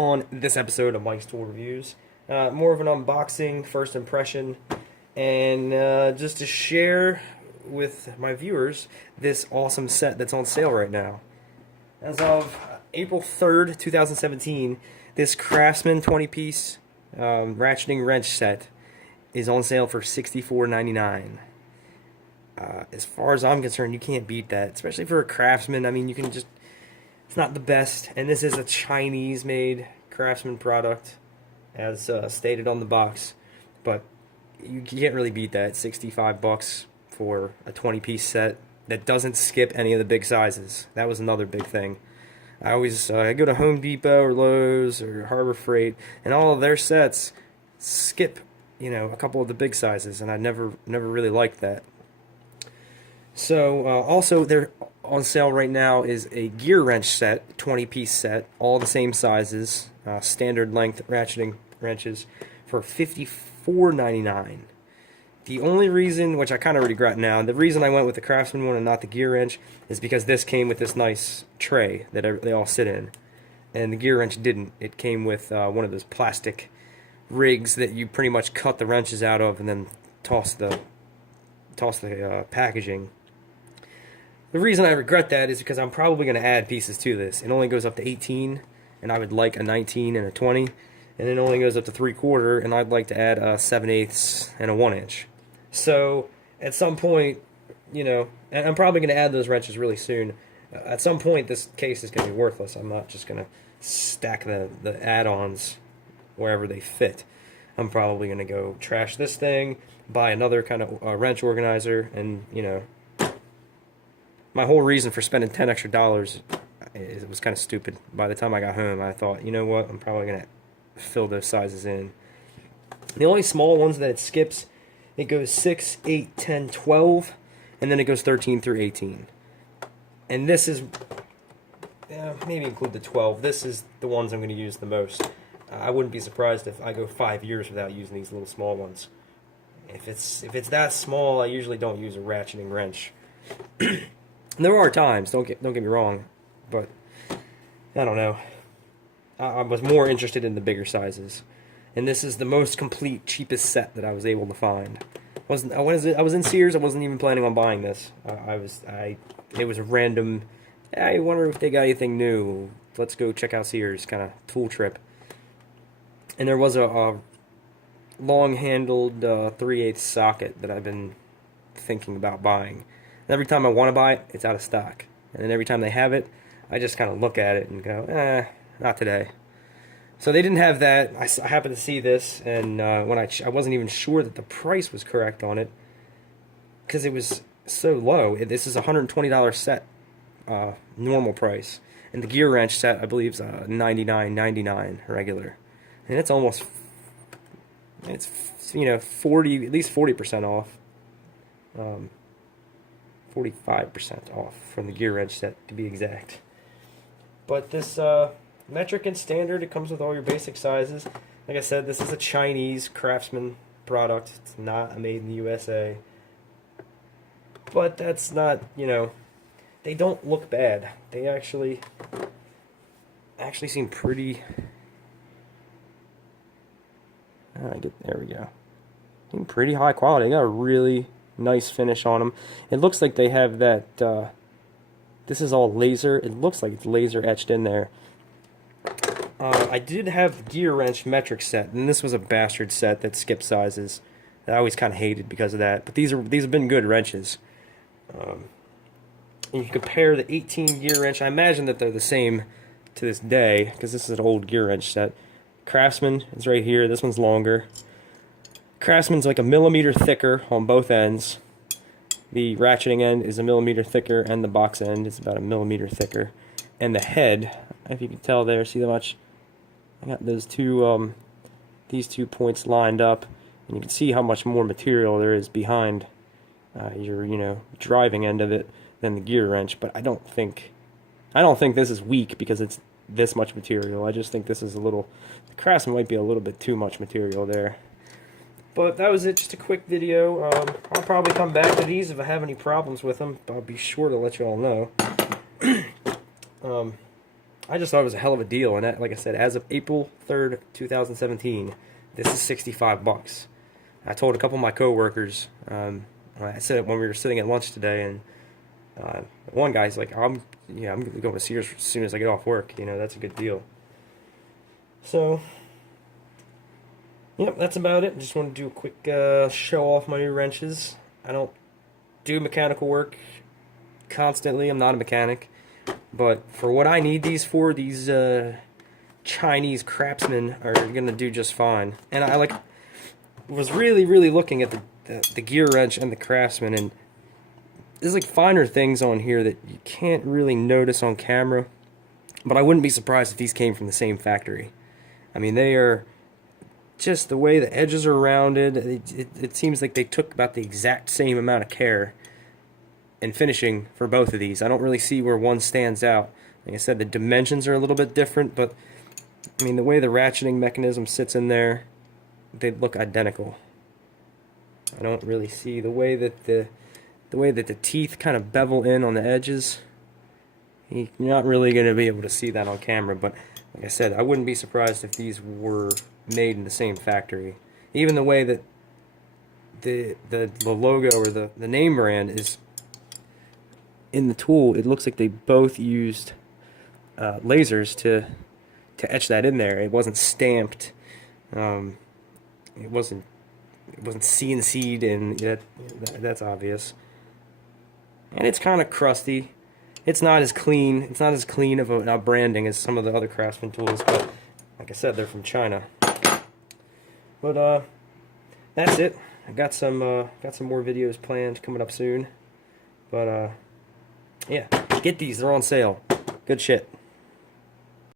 on this episode of Mike's Tool Reviews. More of an unboxing, first impression, and just to share with my viewers this awesome set that's on sale right now. As of April 3rd, 2017, this Craftsman 20-piece ratcheting wrench set is on sale for $64.99. As far as I'm concerned, you can't beat that, especially for a Craftsman. I mean, you can just, it's not the best, and this is a Chinese-made Craftsman product, as stated on the box, but you can't really beat that. 65 bucks for a 20-piece set that doesn't skip any of the big sizes. That was another big thing. I always I go to Home Depot or Lowe's or Harbor Freight, and all of their sets skip, a couple of the big sizes, and I never really liked that. So also they're on sale right now is a gear wrench set, 20-piece set, all the same sizes, standard length ratcheting wrenches for $54.99. The only reason, which I kind of regret now, the reason I went with the Craftsman one and not the gear wrench is because this came with this nice tray that they all sit in, and the gear wrench didn't. It came with one of those plastic rigs that you pretty much cut the wrenches out of and then toss the packaging. The reason I regret that is because I'm probably going to add pieces to this. It only goes up to 18, and I would like a 19 and a 20, and it only goes up to 3/4, and I'd like to add a 7/8 and a 1-inch. So at some point, and I'm probably going to add those wrenches really soon. At some point, this case is going to be worthless. I'm not just going to stack the add-ons wherever they fit. I'm probably going to go trash this thing, buy another kind of wrench organizer, and my whole reason for spending $10 extra it was kind of stupid. By the time I got home, I thought, you know what, I'm probably going to fill those sizes in. The only small ones that it skips, it goes 6, 8, 10, 12, and then it goes 13 through 18. And this is, maybe include the 12. This is the ones I'm going to use the most. I wouldn't be surprised if I go 5 years without using these little small ones. If it's that small, I usually don't use a ratcheting wrench. There are times, don't get me wrong, but I don't know. I was more interested in the bigger sizes, and this is the most complete, cheapest set that I was able to find. I was in Sears. I wasn't even planning on buying this. It was a random. I wonder if they got anything new. Let's go check out Sears kind of tool trip. And there was a long-handled 3/8 socket that I've been thinking about buying. Every time I want to buy it, it's out of stock. And then every time they have it, I just kind of look at it and go, not today. So they didn't have that. I happened to see this, and when I wasn't even sure that the price was correct on it, because it was so low. This is a $120 set, normal price. And the gear wrench set, I believe, is $99.99 regular. And it's almost, it's 40, at least 40% off. 45% off from the gear wrench set, to be exact. But this metric and standard, it comes with all your basic sizes. Like I said, this is a Chinese Craftsman product. It's not made in the USA. But that's not, they don't look bad. They actually seem pretty. There we go. Seem pretty high quality. They got a really nice finish on them. It looks like they have that, this is all laser, it looks like it's laser etched in there. I did have the gear wrench metric set, and this was a bastard set that skipped sizes. I always kind of hated because of that, but these have been good wrenches. And you compare the 18 gear wrench, I imagine that they're the same to this day, because this is an old gear wrench set. Craftsman is right here, this one's longer. Craftsman's like a millimeter thicker on both ends. The ratcheting end is a millimeter thicker, and the box end is about a millimeter thicker. And the head, if you can tell there, see how much I got those two, these 2 points lined up, and you can see how much more material there is behind your, driving end of it than the gear wrench. But I don't think this is weak because it's this much material. I just think this is a little. The Craftsman might be a little bit too much material there. But that was it, just a quick video. I'll probably come back to these if I have any problems with them. I'll be sure to let you all know. I just thought it was a hell of a deal, and that, like I said, as of April 3rd, 2017, this is $65. I told a couple of my coworkers, I said it when we were sitting at lunch today, and one guy's like, I'm going to Sears as soon as I get off work. You know, that's a good deal. So, yep, that's about it. Just want to do a quick show off my new wrenches. I don't do mechanical work constantly. I'm not a mechanic. But for what I need these for, these Chinese Craftsman are going to do just fine. And I was really looking at the gear wrench and the Craftsman, and there's like finer things on here that you can't really notice on camera. But I wouldn't be surprised if these came from the same factory. I mean, they are just the way the edges are rounded. It seems like they took about the exact same amount of care and finishing for both of these. I don't really see where one stands out. Like I said, the dimensions are a little bit different, but I mean, the way the ratcheting mechanism sits in there, they look identical. I don't really see the way that the teeth kind of bevel in on the edges. You're not really going to be able to see that on camera, but like I said, I wouldn't be surprised if these were made in the same factory. Even the way that the logo or the name brand is in the tool, it looks like they both used lasers to etch that in there. It wasn't stamped. It wasn't CNC'd, and that's obvious. And it's kind of crusty. It's not as clean. It's not as clean of a branding as some of the other Craftsman tools, but like I said, they're from China. But that's it. I got some more videos planned coming up soon. But yeah, get these. They're on sale. Good shit.